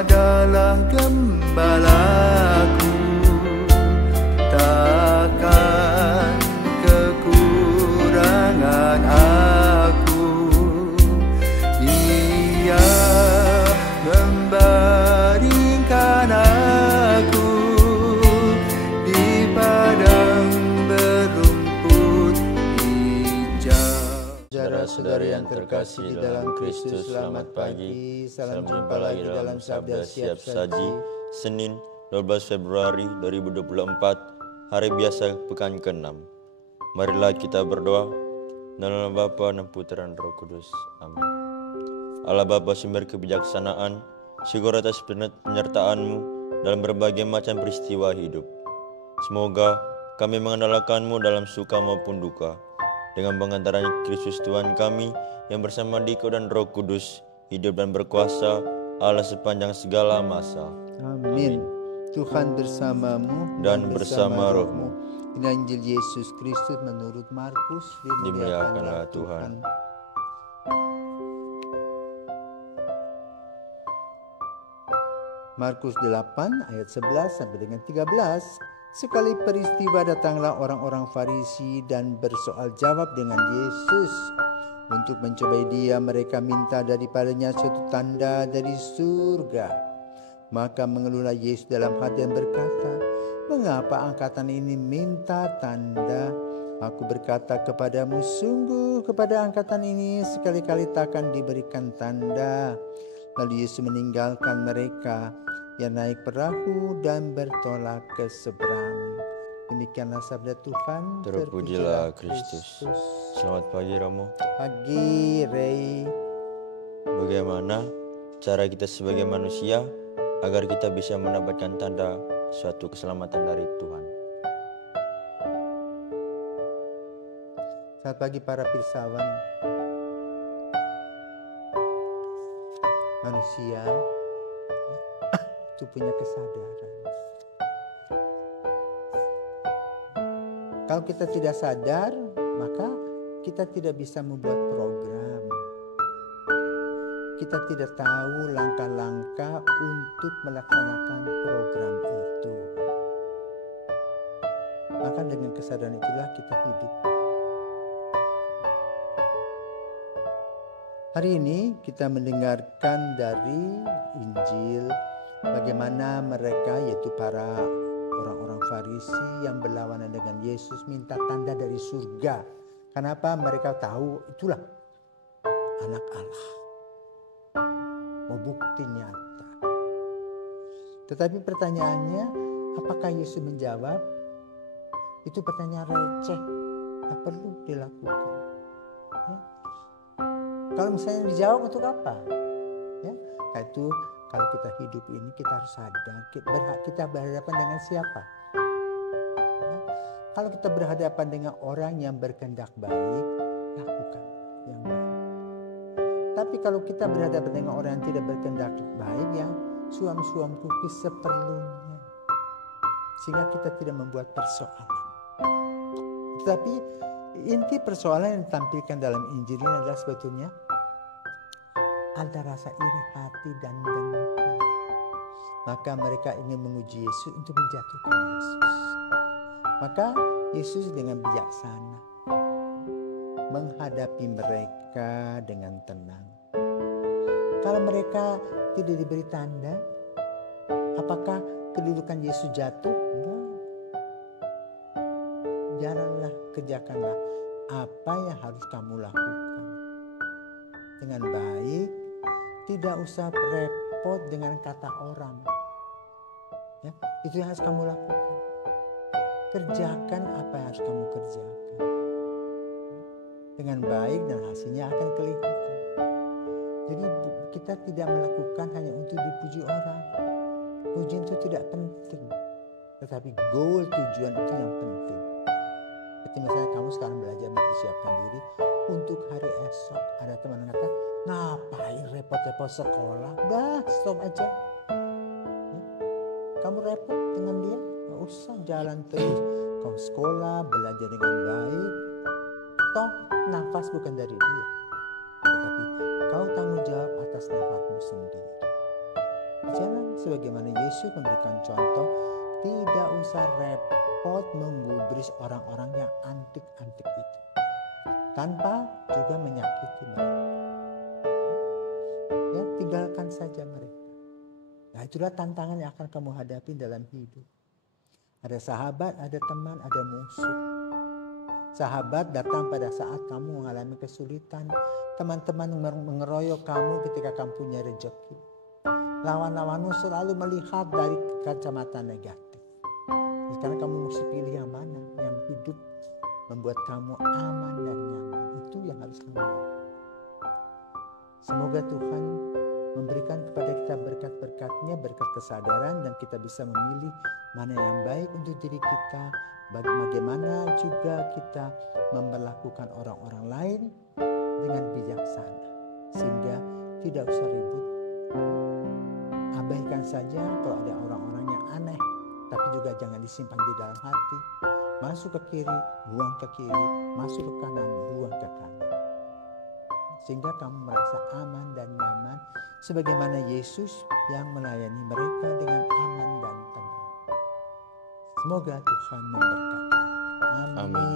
adalah gembalaku, takkan kekurangan aku. Ia membaringkan aku di padang berumput hijau. Saudara-saudari yang terkasih di dalam Kristus, selamat pagi. Salam jumpa lagi dalam Sabda Siap Saji, Senin 12 Februari 2024, hari biasa pekan ke-6. Marilah kita berdoa. Dalam nama Bapa dan Putra dan Roh Kudus. Amin. Allah Bapa sumber kebijaksanaan, syukur atas penyertaan-Mu dalam berbagai macam peristiwa hidup. Semoga kami mengandalkan-Mu dalam suka maupun duka. Dengan pengantaran Kristus Tuhan kami yang bersama Diko dan Roh Kudus hidup dan berkuasa Allah sepanjang segala masa. Amin. Tuhan bersamamu dan bersama rohmu. Injil Yesus Kristus menurut Markus. Dimuliakanlah Tuhan. Markus 8 ayat 11 sampai dengan 13. Sekali peristiwa datanglah orang-orang Farisi dan bersoal jawab dengan Yesus. Untuk mencobai dia, mereka minta daripadanya suatu tanda dari surga. Maka mengeluhlah Yesus dalam hati dan berkata, "Mengapa angkatan ini minta tanda? Aku berkata kepadamu, sungguh kepada angkatan ini sekali-kali takkan diberikan tanda." Lalu Yesus meninggalkan mereka. Ia naik perahu dan bertolak ke seberang. Demikianlah sabda Tuhan. Terpujilah Kristus. Selamat pagi Romo. Pagi Ray. Bagaimana cara kita sebagai manusia agar kita bisa mendapatkan tanda suatu keselamatan dari Tuhan? Selamat pagi para pirsawan. Manusia itu punya kesadaran. Kalau kita tidak sadar, maka kita tidak bisa membuat program. Kita tidak tahu langkah-langkah untuk melaksanakan program itu. Maka dengan kesadaran itulah kita hidup. Hari ini kita mendengarkan dari Injil bagaimana mereka, yaitu para orang-orang Farisi yang berlawanan dengan Yesus, minta tanda dari surga. Kenapa? Mereka tahu itulah anak Allah. Mau bukti nyata. Tetapi pertanyaannya, apakah Yesus menjawab? Itu pertanyaan receh, tak perlu dilakukan. Ya. Kalau misalnya dijawab untuk apa? Ya, itu kalau kita hidup ini kita harus sadar kita berhadapan dengan siapa. Ya, kalau kita berhadapan dengan orang yang berkehendak baik, lakukan yang baik. Tapi kalau kita berhadapan dengan orang yang tidak berkehendak baik, ya suam-suam kukis seperlunya, sehingga kita tidak membuat persoalan. Tetapi inti persoalan yang ditampilkan dalam Injil ini adalah sebetulnya ada rasa iri hati dan dengki. Maka mereka ingin menguji Yesus untuk menjatuhkan Yesus. Maka Yesus dengan bijaksana menghadapi mereka dengan tenang. Kalau mereka tidak diberi tanda, apakah kedudukan Yesus jatuh? Enggak. Jalanlah, kerjakanlah apa yang harus kamu lakukan dengan baik. Tidak usah repot dengan kata orang. Ya, itu yang harus kamu lakukan. Kerjakan apa yang harus kamu kerjakan dengan baik dan hasilnya akan kelihatan. Jadi kita tidak melakukan hanya untuk dipuji orang. Pujian itu tidak penting, tetapi goal, tujuan itu yang penting. Seperti misalnya kamu sekarang belajar mempersiapkan diri untuk hari esok. Ada teman yang kata, ngapain repot-repot sekolah? Dah, stop aja. Ya. Kamu repot dengan dia? Gak usah, jalan terus. Kau sekolah, belajar dengan baik. Toh, nafas bukan dari dia. Tetapi kau tanggung jawab atas nafasmu sendiri. Jangan sebagaimana Yesus memberikan contoh, tidak usah repot menggubris orang-orang yang antik-antik itu, tanpa juga menyakiti mereka. Ya, tinggalkan saja mereka. Nah, itulah tantangan yang akan kamu hadapi dalam hidup. Ada sahabat, ada teman, ada musuh. Sahabat datang pada saat kamu mengalami kesulitan. Teman-teman mengeroyok kamu ketika kamu punya rezeki. Lawan-lawanmu selalu melihat dari kacamata negatif. Sekarang kamu mesti pilih yang mana, yang hidup membuat kamu aman dan nyaman. Itu yang harus kamu lakukan. Semoga Tuhan memberikan kepada kita berkat-berkat-Nya, berkat kesadaran, dan kita bisa memilih mana yang baik untuk diri kita, bagaimana juga kita memperlakukan orang-orang lain dengan bijaksana, sehingga tidak usah ribut. Abaikan saja kalau ada orang-orang yang aneh, tapi juga jangan disimpan di dalam hati. Masuk ke kiri, buang ke kiri, masuk ke kanan, buang ke kanan. Sehingga kamu merasa aman dan nyaman, sebagaimana Yesus yang melayani mereka dengan aman dan tenang. Semoga Tuhan memberkati. Amin.